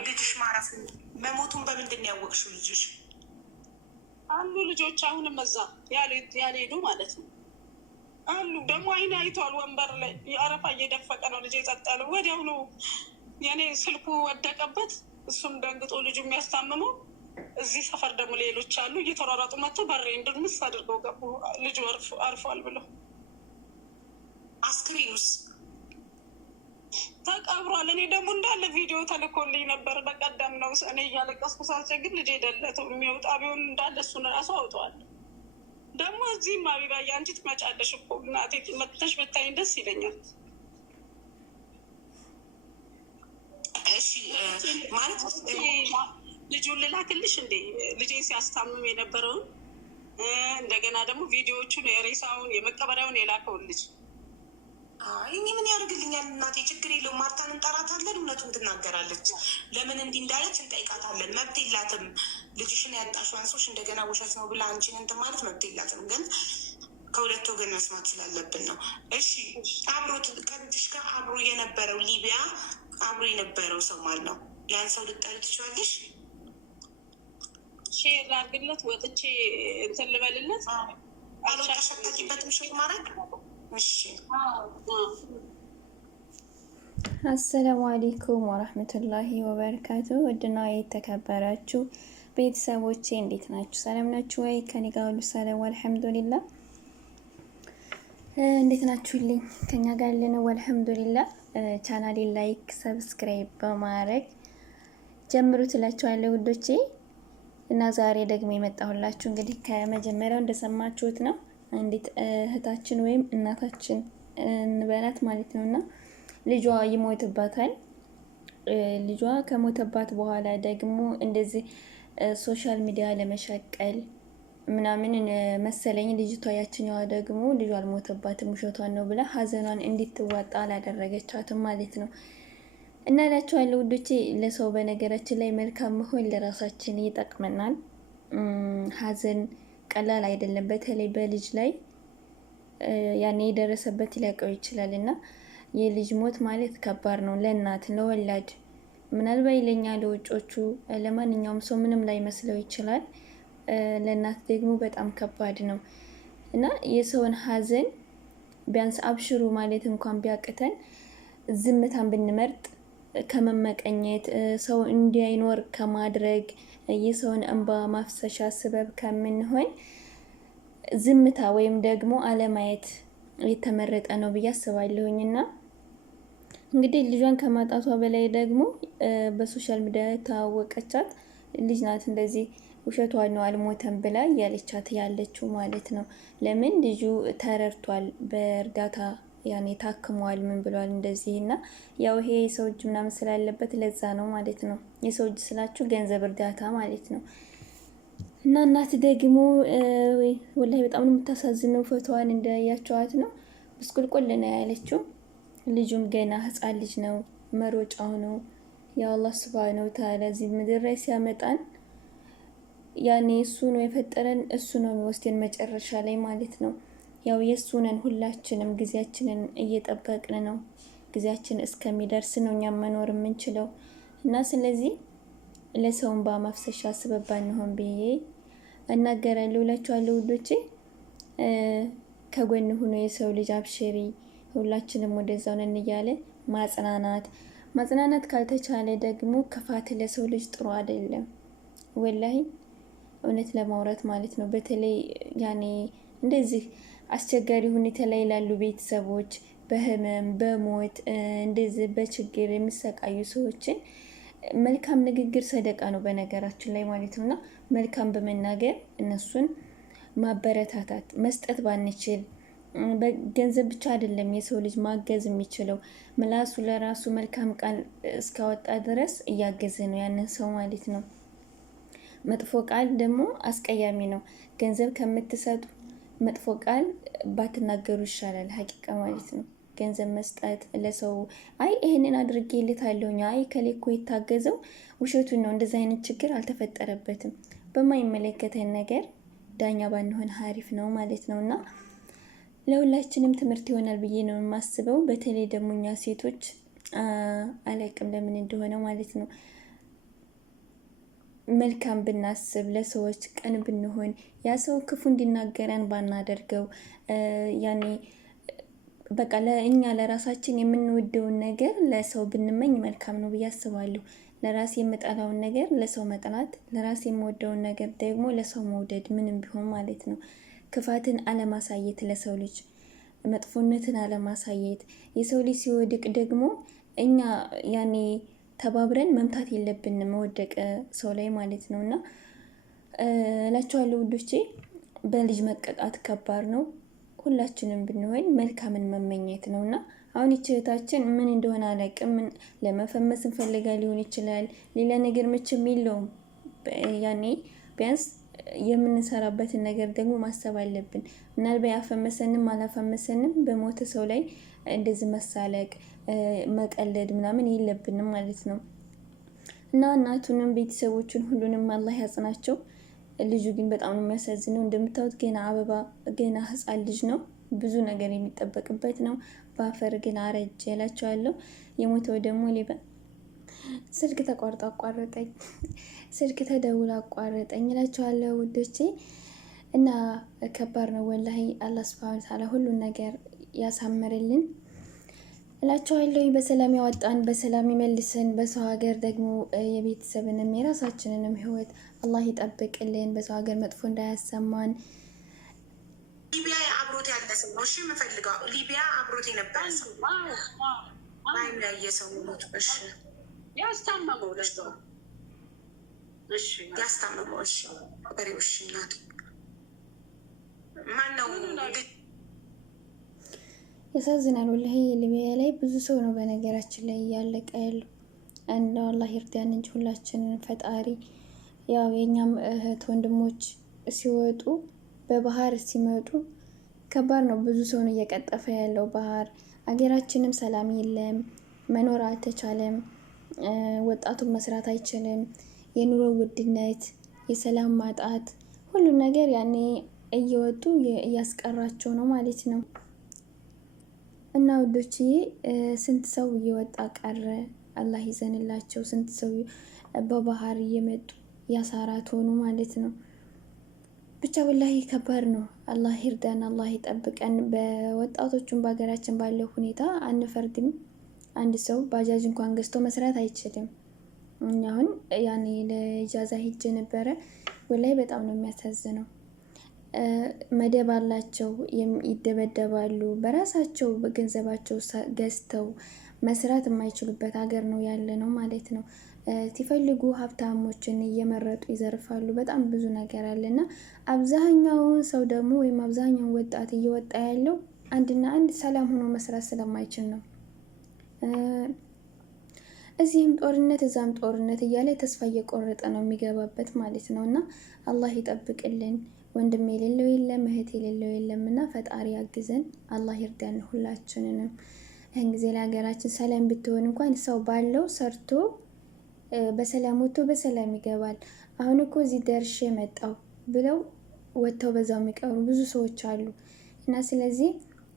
ልጅሽ ማለት መሞቱን በምንድን ነው ያወቅሽው? ልጅሽ አሉ ልጆች አሁንም እዛ ያልሄዱ ማለት ነው አሉ። ደግሞ አይኔ አይቷል። ወንበር ላይ የአረፋ እየደፈቀ ነው ልጅ ጸጥ ያለው። ወዲያውኑ የኔ ስልኩ ወደቀበት። እሱም ደንግጦ ልጁ የሚያስታምመው እዚህ ሰፈር ደግሞ ሌሎች አሉ እየተሯሯጡ መጥቶ በሬ እንድንስ አድርገው ገቡ። ልጁ አርፏል ብለው። አስክሬኑስ ተቀብሯል። እኔ ደግሞ እንዳለ ቪዲዮ ተልኮልኝ ነበር በቀደም ነው። እኔ እያለቀስኩ ሳልቸግር ልጅ ደለተው የሚወጣ ቢሆን እንዳለ እሱን እራሱ አውጠዋል። ደግሞ እዚህም አቢባ አንቺ ትመጫለሽ እኮ እናቴ መጥተሽ ብታይኝ ደስ ይለኛል። እሺ ማለት ልጁን ልላክልሽ እንዴ? ልጄን ሲያስታምም የነበረውን እንደገና ደግሞ ቪዲዮዎቹን የሬሳውን የመቀበሪያውን የላከውን ልጅ እኔ ምን ያደርግልኛል እናቴ፣ ችግር የለውም። ማርታን እንጠራታለን፣ እውነቱን ትናገራለች። ለምን እንዲህ እንዳለች እንጠይቃታለን። መብት የላትም ልጅሽን ያጣሽው አንሶሽ እንደገና ውሸት ነው ብላ አንቺን እንትን ማለት መብት የላትም። ግን ከሁለት ወገን መስማት ስላለብን ነው። እሺ አብሮት ከልጅሽ ጋር አብሮ የነበረው ሊቢያ አብሮ የነበረው ሰው ማለት ነው። ያን ሰው ልጠሪ ትችላለሽ? ሼር ላድርግለት፣ ወጥቼ እንትን ልበልለት። አልወጣሸታቂበትም ሼር ማድረግ። እሺ አሰላሙ አለይኩም ወራህመቱላሂ ወበረካቱ። ውድና የተከበራችሁ ቤተሰቦቼ እንዴት ናችሁ? ሰላም ናችሁ ወይ? ከኔ ጋር ሁሉ ሰላም አልሐምዱሊላህ። እንዴት ናችሁልኝ? ከኛ ጋር ያለነው አልሐምዱሊላህ። ቻናሌን ላይክ ሰብስክራይብ በማድረግ ጀምሩ ትላችኋለሁ ውዶቼ። እና ዛሬ ደግሞ የመጣሁላችሁ እንግዲህ ከመጀመሪያው እንደሰማችሁት ነው። እንዴት እህታችን ወይም እናታችን እንበላት ማለት ነውና ልጇ ይሞትባታል። ልጇ ከሞተባት በኋላ ደግሞ እንደዚህ ሶሻል ሚዲያ ለመሸቀል ምናምን መሰለኝ ልጅቷ ያችኛዋ ደግሞ ልጇ አልሞተባትም ውሸቷን ነው ብላ ሀዘኗን እንድትዋጣ አላደረገቻትም ማለት ነው። እና እላችኋለሁ ውዶቼ፣ ለሰው በነገራችን ላይ መልካም መሆን ለራሳችን ይጠቅመናል። ሀዘን ቀላል አይደለም። በተለይ በልጅ ላይ ያኔ የደረሰበት ሊያውቀው ይችላል። እና የልጅ ሞት ማለት ከባድ ነው ለእናት ለወላድ፣ ምናልባት ለኛ ለውጮቹ ለማንኛውም ሰው ምንም ላይ መስለው ይችላል። ለእናት ደግሞ በጣም ከባድ ነው። እና የሰውን ሀዘን ቢያንስ አብሽሩ ማለት እንኳን ቢያቅተን ዝምታን ብንመርጥ ከመመቀኘት ሰው እንዲያይኖር ከማድረግ የሰውን እንባ ማፍሰሻ ስበብ ከምንሆን ዝምታ ወይም ደግሞ አለማየት የተመረጠ ነው ብዬ አስባለሁኝ። እና እንግዲህ ልጇን ከማጣቷ በላይ ደግሞ በሶሻል ሚዲያ ታወቀቻት ልጅ ናት እንደዚህ ውሸቷ ነው አልሞተም ብላ እያለቻት ያለችው ማለት ነው። ለምን ልጁ ተረድቷል፣ በእርዳታ ያኔ ታክሟል፣ ምን ብሏል እንደዚህ። እና ያው ይሄ የሰው እጅ ምናምን ስላለበት ለዛ ነው ማለት ነው። የሰው እጅ ስላችሁ ገንዘብ እርዳታ ማለት ነው። እና እናት ደግሞ ወላሂ በጣም ነው የምታሳዝነው። ፎቶዋን እንዳያቸዋት ነው ብስቁልቁል ነው ያለችው። ልጁም ገና ህፃን ልጅ ነው፣ መሮጫው ነው። ያው አላህ ሱብሃነሁ ወተዓላ እዚህ ምድር ላይ ሲያመጣን ያኔ እሱ ነው የፈጠረን፣ እሱ ነው የሚወስደን መጨረሻ ላይ ማለት ነው። ያው የእሱ ነን ሁላችንም፣ ጊዜያችንን እየጠበቅን ነው። ጊዜያችን እስከሚደርስ ነው እኛም መኖር የምንችለው። እና ስለዚህ ለሰውን በማፍሰሻ ስበብ አንሆን ብዬ እናገራለሁ እላችኋለሁ ውዶቼ። ከጎን ሆኖ የሰው ልጅ አብሽሪ፣ ሁላችንም ወደዛው ነን እያለ ማጽናናት ካልተቻለ ደግሞ ክፋት ለሰው ልጅ ጥሩ አይደለም ወላሂ፣ እውነት ለማውራት ማለት ነው። በተለይ ያኔ እንደዚህ አስቸጋሪ ሁኔታ ላይ ላሉ ቤተሰቦች፣ በህመም በሞት እንደዚህ በችግር የሚሰቃዩ ሰዎችን መልካም ንግግር ሰደቃ ነው በነገራችን ላይ ማለት ነውና መልካም በመናገር እነሱን ማበረታታት መስጠት ባንችል፣ በገንዘብ ብቻ አይደለም የሰው ልጅ ማገዝ የሚችለው፣ ምላሱ ለራሱ መልካም ቃል እስካወጣ ድረስ እያገዘ ነው ያንን ሰው ማለት ነው። መጥፎ ቃል ደግሞ አስቀያሚ ነው። ገንዘብ ከምትሰጡ መጥፎ ቃል ባትናገሩ ይሻላል ሀቂቃ ማለት ነው። ገንዘብ መስጠት ለሰው አይ ይሄንን አድርጌልታለሁ፣ አይ ከሌኮ የታገዘው ውሸቱን ነው፣ እንደዛ አይነት ችግር አልተፈጠረበትም፣ በማይመለከተን ነገር ዳኛ ባንሆን ሀሪፍ ነው ማለት ነው። እና ለሁላችንም ትምህርት ይሆናል ብዬ ነው የማስበው። በተለይ ደግሞ እኛ ሴቶች አላቅም ለምን እንደሆነ ማለት ነው መልካም ብናስብ፣ ለሰዎች ቅን ብንሆን፣ ያ ሰው ክፉ እንዲናገረን ባናደርገው፣ ያኔ በቃ ለእኛ ለራሳችን የምንወደውን ነገር ለሰው ብንመኝ መልካም ነው ብዬ አስባለሁ። ለራሴ የምጠላውን ነገር ለሰው መጥላት፣ ለራሴ የምወደውን ነገር ደግሞ ለሰው መውደድ፣ ምንም ቢሆን ማለት ነው። ክፋትን አለማሳየት፣ ለሰው ልጅ መጥፎነትን አለማሳየት። የሰው ልጅ ሲወድቅ ደግሞ እኛ ያኔ ተባብረን መምታት የለብንም መወደቀ ሰው ላይ ማለት ነው። እና እላችኋለሁ ውዶቼ፣ በልጅ መቀጣት ከባድ ነው። ሁላችንም ብንሆን መልካምን መመኘት ነው። እና አሁን ይህች እህታችን ምን እንደሆነ አላውቅም፣ ለመፈመስ እንፈልጋ ሊሆን ይችላል። ሌላ ነገር መቼም የለውም። ያኔ ቢያንስ የምንሰራበትን ነገር ደግሞ ማሰብ አለብን። ምናልባት ያፈመሰንም አላፈመሰንም በሞተ ሰው ላይ እንደዚህ መሳለቅ መቀለድ ምናምን የለብንም ማለት ነው። እና እናቱንም ቤተሰቦቹን ሁሉንም አላህ ያጽናቸው። ልጁ ግን በጣም ነው የሚያሳዝነው። እንደምታዩት ገና አበባ ገና ህፃን ልጅ ነው። ብዙ ነገር የሚጠበቅበት ነው። በአፈር ግን አረጀ እላቸዋለሁ። የሞተው ደግሞ ስልክ ተቋርጦ አቋረጠኝ፣ ስልክ ተደውሎ አቋረጠኝ እላቸዋለሁ ውዶቼ። እና ከባድ ነው ወላሂ። አላህ ሱብሃነሁ ወተዓላ ሁሉን ነገር ያሳምርልን እላቸዋለሁ። በሰላም ያወጣን በሰላም ይመልሰን። በሰው ሀገር ደግሞ የቤተሰብንም የራሳችንንም ህይወት አላህ ይጠብቅልን። በሰው ሀገር መጥፎ እንዳያሰማን። ሊቢያ አብሮት ያለ ሰው ነው። እሺ የምፈልገው ሊቢያ አብሮት የነበረ ሰው አይም ላይ የሰው ሞት። እሺ ያስታመመው ለሰው እሺ ያስታመመው እሺ በሬው እሺ እናቱ ማን ነው? ያሳዝናል ወላሂ። ሊቢያ ላይ ብዙ ሰው ነው በነገራችን ላይ እያለቀ ያለው። እንደው አላህ ይርዳን እንጂ ሁላችንን ፈጣሪ። ያው የኛም እህት ወንድሞች ሲወጡ በባህር ሲመጡ ከባድ ነው። ብዙ ሰው ነው እየቀጠፈ ያለው ባህር። አገራችንም ሰላም የለም፣ መኖር አልተቻለም። ወጣቱን መስራት አይችልም። የኑሮ ውድነት፣ የሰላም ማጣት፣ ሁሉን ነገር ያኔ እየወጡ እያስቀራቸው ነው ማለት ነው። እና ውዶችዬ ስንት ሰው እየወጣ ቀረ፣ አላህ ይዘንላቸው። ስንት ሰው በባህር እየመጡ ያሳራት ሆኑ ማለት ነው። ብቻ ወላሂ ከባድ ነው። አላህ ይርዳን፣ አላህ ይጠብቀን። በወጣቶቹም በሀገራችን ባለው ሁኔታ አንፈርድም። አንድ ሰው ባጃጅ እንኳን ገዝቶ መስራት አይችልም። አሁን ያኔ ለኢጃዛ ሂጅ ነበረ። ወላሂ በጣም ነው የሚያሳዝነው። መደብ አላቸው፣ ይደበደባሉ። በራሳቸው በገንዘባቸው ገዝተው መስራት የማይችሉበት ሀገር ነው ያለ ነው ማለት ነው። ሲፈልጉ ሀብታሞችን እየመረጡ ይዘርፋሉ። በጣም ብዙ ነገር አለና አብዛኛውን ሰው ደግሞ ወይም አብዛኛውን ወጣት እየወጣ ያለው አንድና አንድ ሰላም ሆኖ መስራት ስለማይችል ነው። እዚህም ጦርነት እዛም ጦርነት እያለ ተስፋ እየቆረጠ ነው የሚገባበት ማለት ነው። እና አላህ ይጠብቅልን። ወንድም የሌለው የለም፣ እህት የሌለው የለም። እና ፈጣሪ ያግዘን፣ አላህ ይርዳን ሁላችንንም። ይህን ጊዜ ለሀገራችን ሰላም ብትሆን እንኳን ሰው ባለው ሰርቶ በሰላም ወጥቶ በሰላም ይገባል። አሁን እኮ እዚህ ደርሼ መጣው ብለው ወጥተው በዛው የሚቀሩ ብዙ ሰዎች አሉ። እና ስለዚህ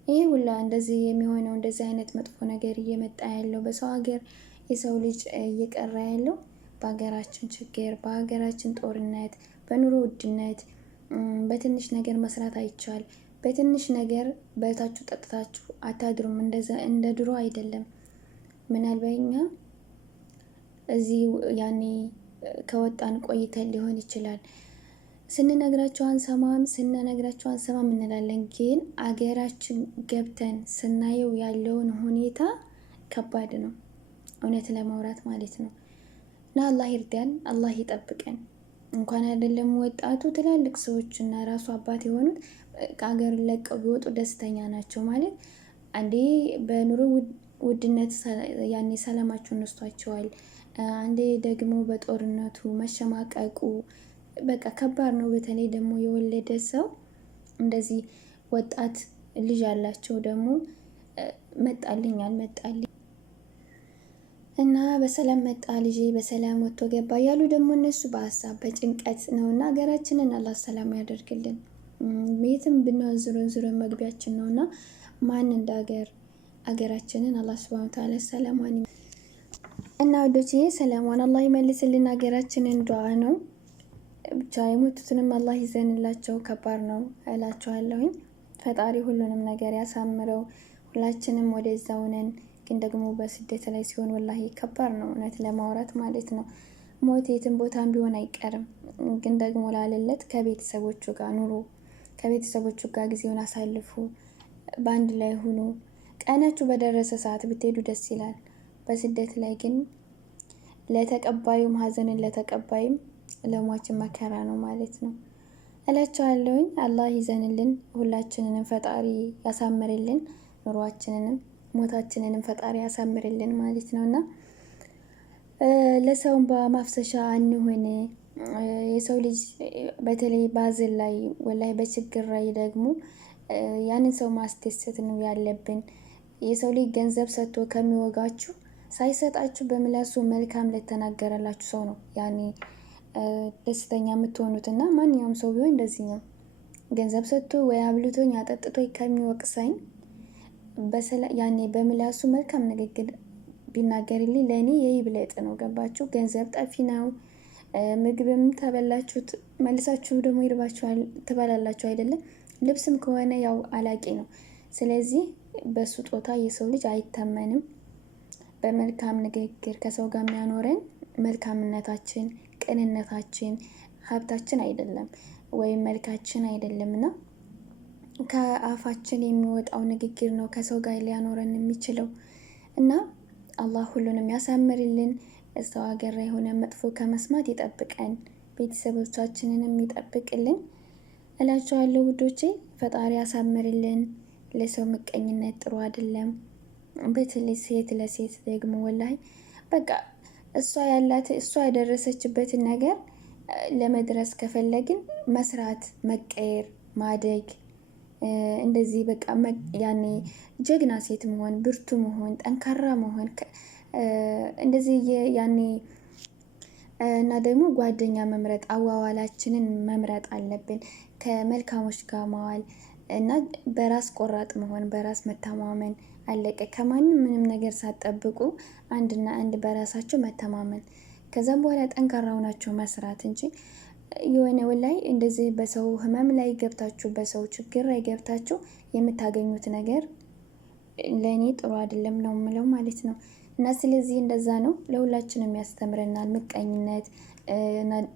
ይሄ ሁላ እንደዚህ የሚሆነው እንደዚህ አይነት መጥፎ ነገር እየመጣ ያለው በሰው ሀገር የሰው ልጅ እየቀራ ያለው በሀገራችን ችግር፣ በሀገራችን ጦርነት፣ በኑሮ ውድነት፣ በትንሽ ነገር መስራት አይቻል። በትንሽ ነገር በልታችሁ ጠጥታችሁ አታድሩም። እንደ ድሮ አይደለም። ምናልባት እኛ እዚህ ያኔ ከወጣን ቆይተን ሊሆን ይችላል። ስንነግራቸው አንሰማም እንላለን። ግን አገራችን ገብተን ስናየው ያለውን ሁኔታ ከባድ ነው፣ እውነት ለማውራት ማለት ነው። እና አላህ ይርዳን፣ አላህ ይጠብቀን። እንኳን አይደለም ወጣቱ፣ ትላልቅ ሰዎች እና ራሱ አባት የሆኑት ከሀገር ለቀው ቢወጡ ደስተኛ ናቸው ማለት። አንዴ በኑሮ ውድነት ያኔ ሰላማቸውን ነስቷቸዋል። አንዴ ደግሞ በጦርነቱ መሸማቀቁ በቃ ከባድ ነው። በተለይ ደግሞ የወለደ ሰው እንደዚህ ወጣት ልጅ ያላቸው ደግሞ መጣልኝ አልመጣልኝ እና በሰላም መጣ ልጄ በሰላም ወጥቶ ገባ ያሉ ደግሞ እነሱ በሀሳብ በጭንቀት ነው። እና ሀገራችንን አላህ ሰላም ያደርግልን። የትም ብንሆን ዙሮ መግቢያችን ነው። እና ማን እንደ ሀገራችንን አላህ ሱብሃነሁ ወተዓላ ሰላማን እና ወዶቼ ሰላሙን አላህ ይመልስልን። ሀገራችንን ዱዓ ነው ብቻ። የሞቱትንም አላህ ይዘንላቸው። ከባድ ነው እላቸዋለሁኝ። ፈጣሪ ሁሉንም ነገር ያሳምረው። ሁላችንም ወደዛው ነን። ግን ደግሞ በስደት ላይ ሲሆን ወላሂ ከባድ ነው እውነት ለማውራት ማለት ነው። ሞት የትም ቦታም ቢሆን አይቀርም። ግን ደግሞ ላለለት ከቤተሰቦቹ ጋር ኑሮ፣ ከቤተሰቦቹ ጋር ጊዜውን አሳልፉ፣ በአንድ ላይ ሁኑ። ቀናችሁ በደረሰ ሰዓት ብትሄዱ ደስ ይላል። በስደት ላይ ግን ለተቀባዩም ሀዘንን ለተቀባይም ለሟችን መከራ ነው ማለት ነው እላቸዋለሁኝ። አላህ ይዘንልን፣ ሁላችንንም ፈጣሪ ያሳምርልን፣ ኑሯችንንም ሞታችንንም ፈጣሪ ያሳምርልን ማለት ነው እና ለሰውን በማፍሰሻ አንሆን። የሰው ልጅ በተለይ ባዝን ላይ ወላይ በችግር ላይ ደግሞ ያንን ሰው ማስደሰት ነው ያለብን። የሰው ልጅ ገንዘብ ሰጥቶ ከሚወጋችሁ ሳይሰጣችሁ በምላሱ መልካም ለተናገረላችሁ ሰው ነው ያኔ ደስተኛ የምትሆኑት። እና ማንኛውም ሰው ቢሆን እንደዚህ ነው። ገንዘብ ሰጥቶ ወይ አብልቶኝ አጠጥቶኝ ከሚወቅሳኝ ያኔ በምላሱ መልካም ንግግር ቢናገርልኝ ለእኔ የይብለጥ ነው። ገባችሁ? ገንዘብ ጠፊ ነው። ምግብም ተበላችሁት መልሳችሁ ደግሞ ይርባችኋል፣ ትበላላችሁ አይደለም። ልብስም ከሆነ ያው አላቂ ነው። ስለዚህ በስጦታ የሰው ልጅ አይተመንም። በመልካም ንግግር ከሰው ጋር የሚያኖረን መልካምነታችን፣ ቅንነታችን፣ ሀብታችን አይደለም ወይም መልካችን አይደለም እና ከአፋችን የሚወጣው ንግግር ነው ከሰው ጋር ሊያኖረን የሚችለው እና አላህ ሁሉንም ያሳምርልን። እዛው ሀገር ላይ ሆነ መጥፎ ከመስማት ይጠብቀን፣ ቤተሰቦቻችንንም ይጠብቅልን እላቸዋለሁ ውዶቼ። ፈጣሪ ያሳምርልን። ለሰው ምቀኝነት ጥሩ አይደለም። በተለይ ሴት ለሴት ደግሞ ወላሂ በቃ እሷ ያደረሰችበትን ነገር ለመድረስ ከፈለግን መስራት፣ መቀየር፣ ማደግ እንደዚህ በቃ ያኔ ጀግና ሴት መሆን፣ ብርቱ መሆን፣ ጠንካራ መሆን እንደዚህ ያኔ እና ደግሞ ጓደኛ መምረጥ፣ አዋዋላችንን መምረጥ አለብን። ከመልካሞች ጋር መዋል እና በራስ ቆራጥ መሆን፣ በራስ መተማመን አለቀ። ከማንም ምንም ነገር ሳትጠብቁ አንድና አንድ በራሳቸው መተማመን፣ ከዛም በኋላ ጠንካራ ሆናቸው መስራት እንጂ የሆነ ላይ እንደዚህ በሰው ህመም ላይ ገብታችሁ በሰው ችግር ላይ ገብታችሁ የምታገኙት ነገር ለእኔ ጥሩ አይደለም ነው የምለው ማለት ነው። እና ስለዚህ እንደዛ ነው፣ ለሁላችንም ያስተምረናል። ምቀኝነት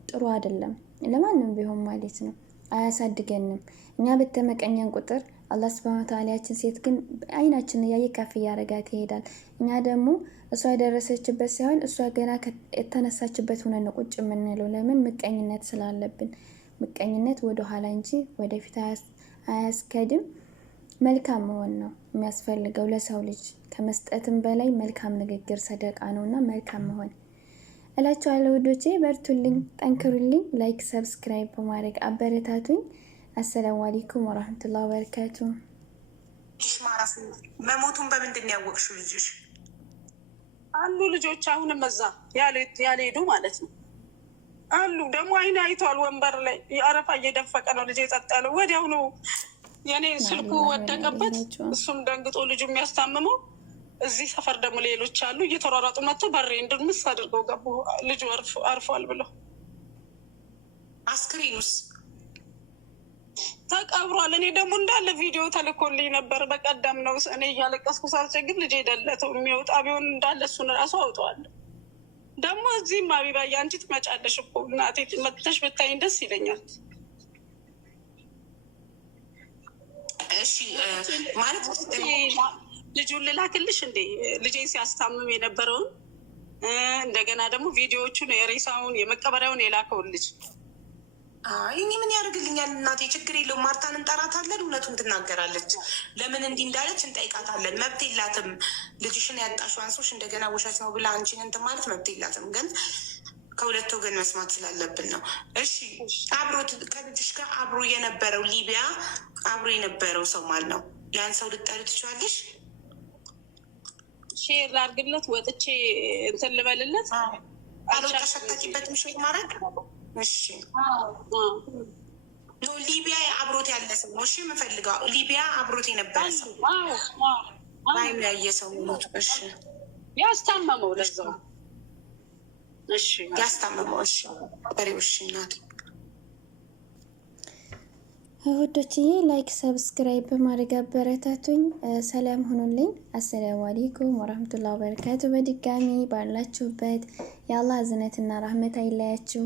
ጥሩ አይደለም ለማንም ቢሆን ማለት ነው፣ አያሳድገንም። እኛ በተመቀኘን ቁጥር አላህ ሱብሃነሁ ወተዓላ ያችን ሴት ግን አይናችን እያየ ከፍ እያደረጋት ይሄዳል። እኛ ደግሞ እሷ የደረሰችበት ሳይሆን እሷ ገና የተነሳችበት ሆነን ነው ቁጭ የምንለው። ለምን? ምቀኝነት ስላለብን። ምቀኝነት ወደ ኋላ እንጂ ወደፊት አያስከድም። መልካም መሆን ነው የሚያስፈልገው ለሰው ልጅ። ከመስጠትም በላይ መልካም ንግግር ሰደቃ ነውና መልካም መሆን እላቸዋለሁ ውዶቼ። በርቱልኝ፣ ጠንክሩልኝ። ላይክ ሰብስክራይብ በማድረግ አበረታቱኝ። አሰላሙ አለይኩም ወራህመቱላሂ ወበረካቱ። መሞቱን በምንድን ያወቅሽው? ልጅሽ አሉ ልጆች አሁንም እዛ ያልሄዱ ማለት ነው አሉ። ደግሞ አይን አይተዋል። ወንበር ላይ የአረፋ እየደፈቀ ነው ልጅ ጸጥ ያለው። ወዲያው ነው የኔ ስልኩ ወደቀበት። እሱም ደንግጦ ልጁ የሚያስታምመው። እዚህ ሰፈር ደግሞ ሌሎች አሉ እየተሯሯጡ መጥተው በሬ እንድንምስ አድርገው ገቡ። ልጁ አርፏል ብለው። አስክሬኑስ ተቀብሯል። እኔ ደግሞ እንዳለ ቪዲዮ ተልኮልኝ ነበር። በቀደም ነው እኔ እያለቀስኩ ሳልቸግር ልጅ ደለተው የሚወጣ ቢሆን እንዳለ እሱን እራሱ አውጠዋለሁ። ደግሞ እዚህም አቢባ አንቺ ትመጫለሽ እኮ እናቴ፣ መጥተሽ ብታይኝ ደስ ይለኛል። እሺ ማለት ልጁን ልላክልሽ እንዴ? ልጄን ሲያስታምም የነበረውን እንደገና ደግሞ ቪዲዮዎቹን የሬሳውን የመቀበሪያውን የላከውን ልጅ እኔ ምን ያደርግልኛል እናቴ፣ ችግር የለውም። ማርታን እንጠራታለን፣ እውነቱን ትናገራለች። ለምን እንዲህ እንዳለች እንጠይቃታለን። መብት የላትም። ልጅሽን ያጣሽው አንሶሽ እንደገና ውሸት ነው ብላ አንቺን እንትን ማለት መብት የላትም። ግን ከሁለት ወገን መስማት ስላለብን ነው። እሺ አብሮት ከልጅሽ ጋር አብሮ የነበረው ሊቢያ አብሮ የነበረው ሰው ማለት ነው። ያን ሰው ልጠሪ ትችላለሽ? ሼር ላድርግለት፣ ወጥቼ እንትን ልበልለት። አልወጣሸታቂበትም ሼር ማድረግ። እሺ ሊቢያ አብሮት ያለ ሰው ነው። እሺ የምፈልገው ሊቢያ አብሮት የነበረ ሰው ባይም ያየ ሰው ሞቱ። እሺ ያስታመመው ለዛው እሺ ያስታመመው። እሺ በሬው። እሺ እናቴ ውዶችዬ ላይክ ሰብስክራይብ በማድረግ አበረታቱኝ። ሰላም ሁኑልኝ። አሰላሙ አለይኩም ወራህመቱላሂ ወበረካቱ። በድጋሚ ባላችሁበት የአላህ እዝነትና ራህመት አይለያችሁ።